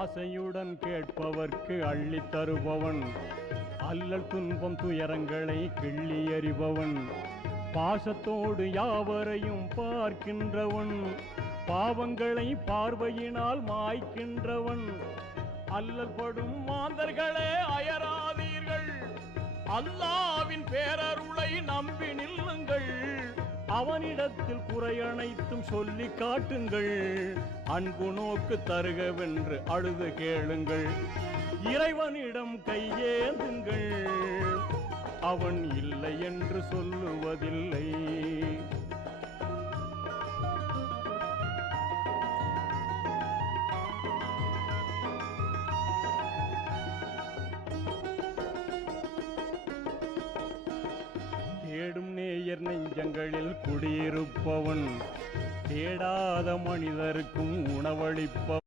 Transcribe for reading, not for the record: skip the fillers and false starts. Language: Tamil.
ஆசையுடன் கேட்பவர்க்கு அள்ளித் தருபவன், அல்லல் துன்பம் துயரங்களை கிள்ளி எறிபவன், பாசத்தோடு யாவரையும் பார்க்கின்றவன், பாவங்களை பார்வையினால் மாய்க்கின்றவன். அல்லல் படும் மாந்தர்களே அயராதீர்கள், அல்லாவின் பேரருளை நம்பி நில்லுங்கள். அவனிடத்தில் குறையனைத்தும் சொல்லி காட்டுங்கள், அன்பு நோக்கு தருகவென்று அழுது கேளுங்கள். இறைவனிடம் கையேந்துங்கள், அவன் இல்லை என்று சொல்லுவதில்லை. தேடும் நேயர் நெஞ்சங்களில் குடியிருப்பவன், தேடாத மனிதருக்கும் உணவளிப்பவன்.